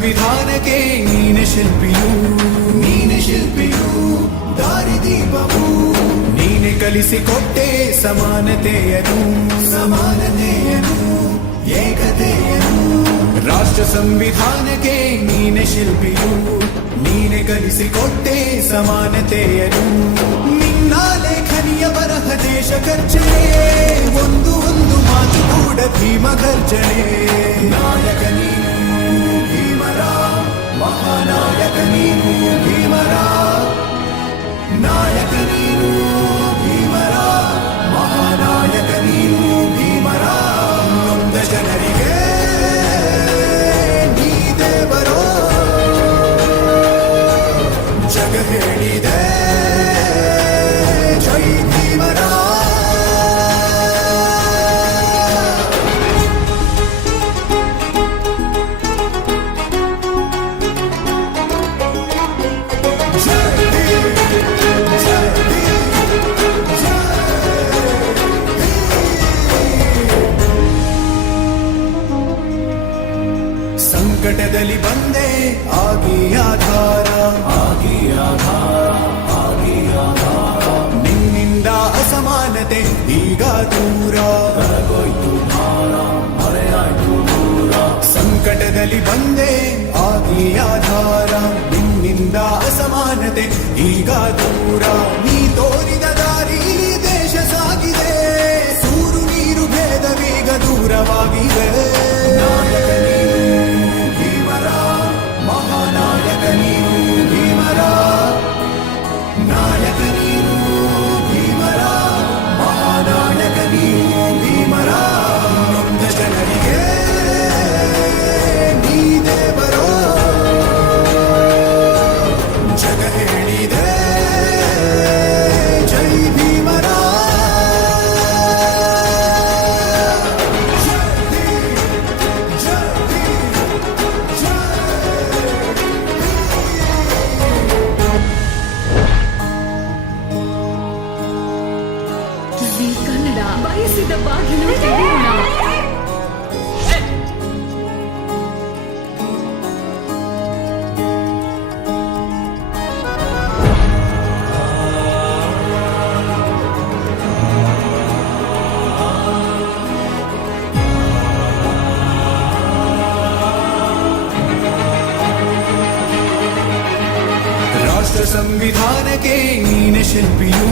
ಸಂವಿಧಾನಕ್ಕೆ ನೀನೆ ಶಿಲ್ಪಿಯು ದಾರಿದೀಪವು ನೀನೆ ಕಲಿಸಿಕೊಟ್ಟೆ ಸಮಾನತೆಯನ್ನು ಏಕತೆಯನ್ನು ರಾಷ್ಟ್ರ ಸಂವಿಧಾನಕ್ಕೆ ನೀನೆ ಶಿಲ್ಪಿಯು ನೀನೆ ಕಲಿಸಿಕೊಟ್ಟೆ ಸಮಾನತೆಯನ್ನು ನಿನ್ನ ಲೇಖನಿಯ ಬರಹ ದೇಶ ಖರ್ಚನೆ ಒಂದು ಮಾತು ಕೂಡ ಭೀಮ ಗರ್ಜನೆ ನಾಯಕ ನೀನು ಭೀಮರ ಮಹಾನಾಯಕ ನೀನು ಭೀಮರ ನಾಯಕ ನೀನು ಭೀಮರ ಮಹಾನಾಯಕ ನೀನು ಭೀಮರ ನೊಂದ ಜನರಿಗೆ ನೀ ದೇವರೋ ಜಗ ಹೇಳಿದೆ ಜೈ ಭೀಮರ ಸಂಕಟದಲ್ಲಿ ಬಂದೆ ಆಗಿ ಆಧಾರ ನಿನ್ನಿಂದ ಅಸಮಾನತೆ ಈಗ ದೂರ ಸಂಕಟದಲ್ಲಿ ಬಂದೆ ಆಗಿ ಆಧಾರ ನಿನ್ನಿಂದ ಅಸಮಾನತೆ ಈಗ ದೂರ ನೀ ತೋರಿದ ದಾರಿ ದೇಶ ಸಾಗಿದೆ ಸೂರು ನೀರು ಭೇದವೀಗ ದೂರವಾಗಿದೆ ನಾಯಕ ನೀನು ಭೀಮರ ಮಹಾನಾಯಕ ನೀನು ಭೀಮರ ನಾಯಕ ನೀನು ಭೀಮರ ಮಹಾನಾಯಕ ನೀನು ಭೀಮರ ನೊಂದ ಜನರಿಗೆ ನೀ ದೇವರೋ ಜಗ ಹೇಳಿದೆ ಜೈ ಭೀಮರ ಜಿ ಕನ್ನಡ ಬಯಸಿದ ಬಾಗಿಲು ತೆರೆಯೋಣ. ರಾಷ್ಟ್ರ ಸಂವಿಧಾನಕ್ಕೆ ನೀನೆ ಶಿಲ್ಪಿಯು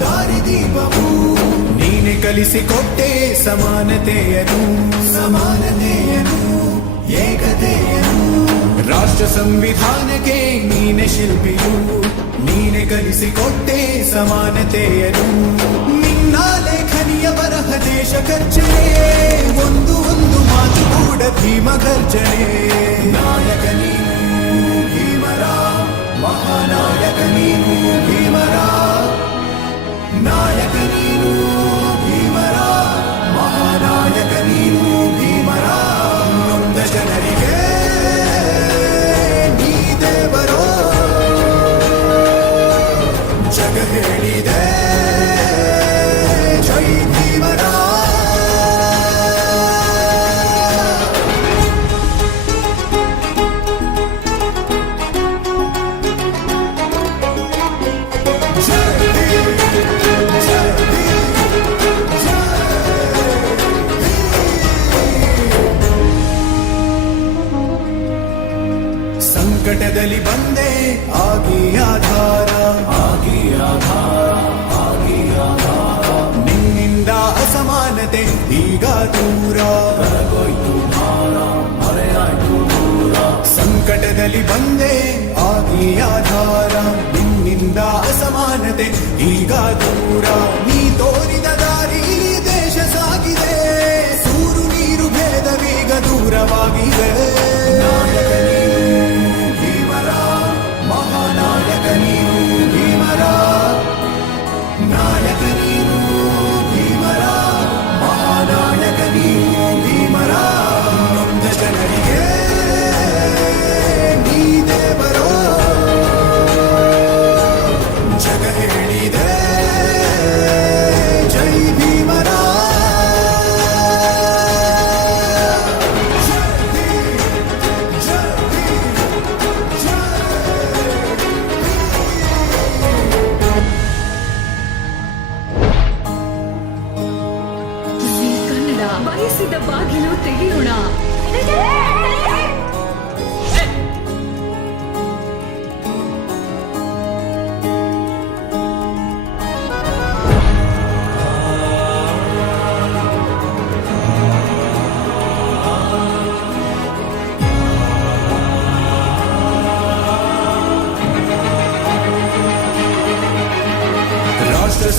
ದಾರಿದೀಪವು ನೀನೆ ಕಲಿಸಿಕೊಟ್ಟೆ ಸಮಾನತೆಯನ್ನು ಏಕತೆಯನ್ನು ರಾಷ್ಟ್ರ ಸಂವಿಧಾನಕ್ಕೆ ನೀನೆ ಶಿಲ್ಪಿಯು ನೀನೆ ಕಲಿಸಿಕೊಟ್ಟೆ ಸಮಾನತೆಯನ್ನು ನಿನ್ನ ಲೇಖನಿಯ ಬರಹ ದೇಶ ಖರ್ಚನೆ ಒಂದು ಮಾತು ಕೂಡ ಭೀಮ ಗರ್ಜನೆ ನಾಯಕ ನೀನು ಭೀಮರ ಮಹಾನಾಯಕ ನೀನು ಭೀಮರ ನಾಯಕ ನೀನು ಭೀಮರ ಮಹಾನಾಯಕ ನೀನು ಭೀಮರ ನೊಂದ ಜನರಿಗೆ ನೀ ದೇವರೋ ಜಗ ಹೇಳಿದೆ ಜೈ ಭೀಮರ ಸಂಕಟದಲ್ಲಿ ಬಂದೆ ಆಗಿ ಆಧಾರ ನಿನ್ನಿಂದ ಅಸಮಾನತೆ ಈಗ ದೂರ ಸಂಕಟದಲ್ಲಿ ಬಂದೆ ಆಗಿ ಆಧಾರ ನಿನ್ನಿಂದ ಅಸಮಾನತೆ ಈಗ ದೂರ ನೀ ತೋರಿದ ದಾರಿ ದೇಶ ಸಾಗಿದೆ ಸೂರು ನೀರು ಭೇದವೀಗ ದೂರವಾಗಿದೆ ನಾಯಕ ನೀನು ಭೀಮರ ಮಹಾನಾಯಕ ನೀನು ಭೀಮರ ನಾಯಕ ನೀನು ಭೀಮರ ಮಹಾನಾಯಕ ನೀನು ಭೀಮರ ನೊಂದ ಜನರಿಗೆ ನೀ ದೇವರೋ ಜಗ ಹೇಳಿದೆ ಜೈ ಭೀಮರ ಜೈ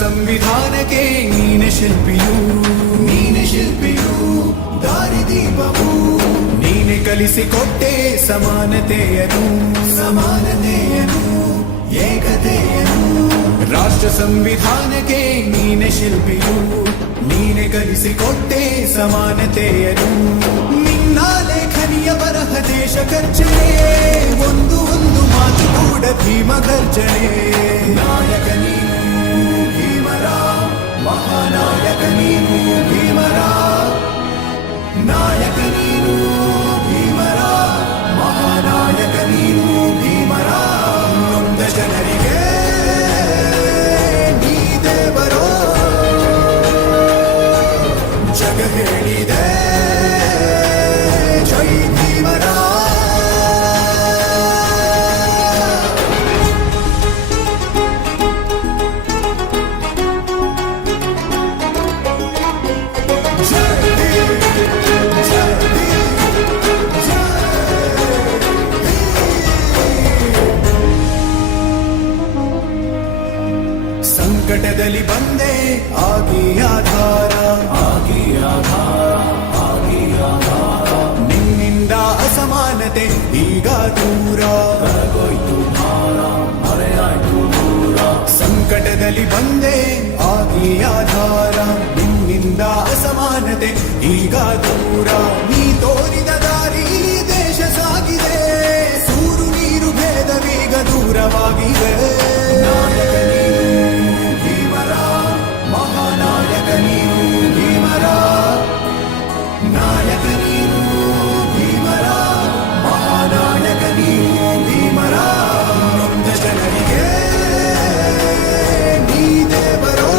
ಸಂವಿಧಾನಕ್ಕೆ ನೀನೆ ಶಿಲ್ಪಿಯು, ನೀನೆ ಶಿಲ್ಪಿಯು, ದಾರಿದೀಪವು ನೀನೆ ಕಲಿಸಿಕೊಟ್ಟೆ ಸಮಾನತೆಯನು, ಸಮಾನತೆಯನು, ಏಕತೆಯನು. ರಾಷ್ಟ್ರ ಸಂವಿಧಾನಕ್ಕೆ ನೀನೆ ಶಿಲ್ಪಿಯು, ನೀನೆ ಕಲಿಸಿಕೊಟ್ಟೆ ಸಮಾನತೆಯನು. ನಿನ್ನ ಲೇಖನಿಯ ಬರಹ ದೇಶ ಖರ್ಚನೆ, ಒಂದು ಒಂದು ಮಾತು ಕೂಡ ಭೀಮ ಗರ್ಜನೆ. ನಾಯಕ ನೀನು ಭೀಮರ, ಮಹಾನಾಯಕ ನೀನು ಭೀಮರ, ನಾಯಕ ನೀನು ಭೀಮರ, ಮಹಾನಾಯಕ ನೀನು ಭೀಮರ. ನೊಂದ ಜನರಿಗೆ ನೀ ದೇವರೋ ಜಗ ಹೇಳಿದೆ ಜೈ ಭೀಮರ. ಸಂಕಟದಲ್ಲಿ ಬಂದೆ ಆಗಿ ಆಧಾರ, ಆಗಿ ಆಧಾರ, ಆಗಿ ಆಧಾರ. ನಿನ್ನಿಂದ ಅಸಮಾನತೆ ಈಗ ದೂರ, ಕರಗೋಯ್ತು ಭಾರ, ಮರೆಯಾಯ್ತು ದೂರ. ಸಂಕಟದಲ್ಲಿ ಬಂದೆ ಆಗಿ ಆಧಾರ, ನಿನ್ನಿಂದ ಅಸಮಾನತೆ ಈಗ ದೂರ. ನೀ ತೋರಿದ ದಾರಿ ದೇಶ ಸಾಗಿದೆ, ಸೂರು ನೀರು ಭೇದವೀಗ ದೂರವಾಗಿದೆ. ನಾಯಕ ನೀನು ಭೀಮರ, ಮಹಾನಾಯಕ ನೀನು ಭೀಮರ, ನಾಯಕ ನೀನು ಭೀಮರ, ಮಹಾನಾಯಕ ನೀನು ಭೀಮರ. ನೊಂದ ಜನರಿಗೆ ನೀ ದೇವರೋ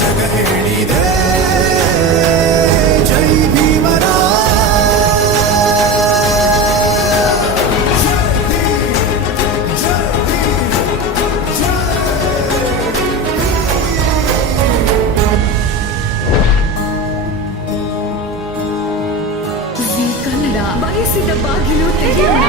ಜಗ ಹೇಳಿದೆ ಜೈ ಭೀಮರ. ಜೀ ಕನ್ನಡ ಬಯಸಿದ ಬಾಗಿಲು ತೆರೆಯೋಣ.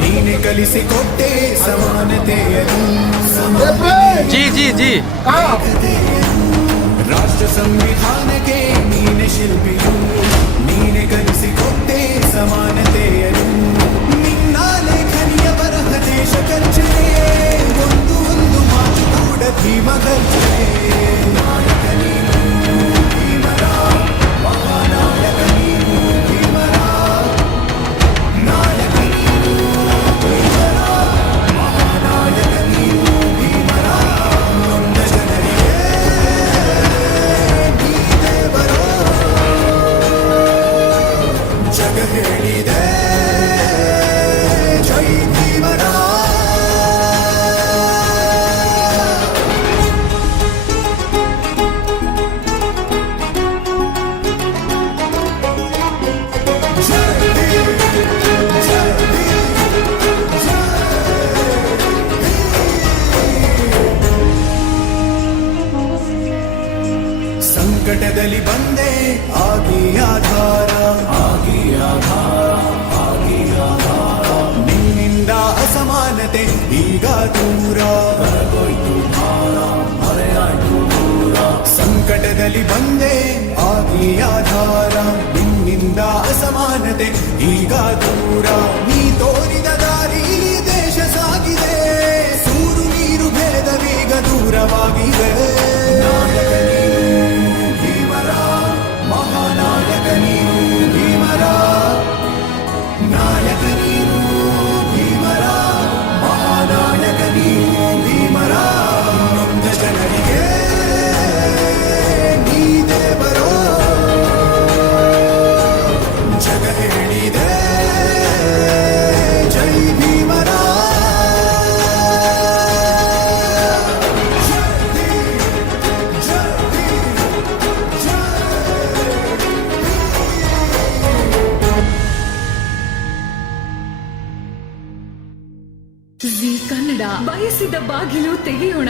ನೀನೆ ಕಲಿಸಿಕೊಟ್ಟೆ ಸಮಾನತೆಯನು, जी जी जी ರಾಷ್ಟ್ರ ಸಂವಿಧಾನಕ್ಕೆ ನೀನೆ ಶಿಲ್ಪಿಯು, ನೀನೆ ಕಲಿಸಿಕೊಟ್ಟೆ ಸಮಾನತೆಯನು. ನಿನ್ನ ಲೇಖನಿಯ ಬರಹ ದೇಶ ಖರ್ಚನೆ, ಒಂದು ಒಂದು ಮಾತು ಕೂಡ ಭೀಮ ಗರ್ಜನೆ. ನಾಯಕ ನೀನು ಭೀಮರ, ಮಹಾನಾಯಕ ನೀನು ಭೀಮರ, ನಾಯಕ ನೀನು ಭೀಮರ, ಮಹಾನಾಯಕ ನೀನು ಭೀಮರ. ನೊಂದ ಜನರಿಗೆ ನೀ ದೇವರೋ ಜಗ ಹೇಳಿದೆ ಜೈ ಭೀಮರ. ಸಂಕಟದಲ್ಲಿ ಬಂದೆ ಆಗಿ ಆಧಾರ, ಆಗಿ ಆಧಾರ, ಆಗಿ ಆಧಾರ. ನಿನ್ನಿಂದ ಅಸಮಾನತೆ ಈಗ ದೂರ, ಕರಗೋಯ್ತು ಭಾರ, ಮರೆಯಾಯ್ತು ದೂರ. ಸಂಕಟದಲ್ಲಿ ಬಂದೆ ಆಗಿ ಆಧಾರ, ನಿನ್ನಿಂದ ಅಸಮಾನತೆ ಈಗ ದೂರ. ನೀ ತೋರಿದ ದಾರಿ ದೇಶ ಸಾಗಿದೆ, ಸೂರು ನೀರು ಭೇದವೀಗ ದೂರವಾಗಿದೆ. ನಾಯಕ ನೀನು ಭೀಮರ, ಮಹಾನಾಯಕ ನೀನು ಭೀಮರ, ನಾಯಕ ನೀನು ಭೀಮರ, ಮಹಾನಾಯಕ ನೀನು ಭೀಮರ. ನೊಂದ ಜನರಿಗೆ ನೀ ದೇವರೋ ಜಗ ಹೇಳಿದೆ ಜೈ ಜಿ ಕನ್ನಡ ಬಯಸಿದ ಬಾಗಿಲು ತೆಗೆಯೋಣ.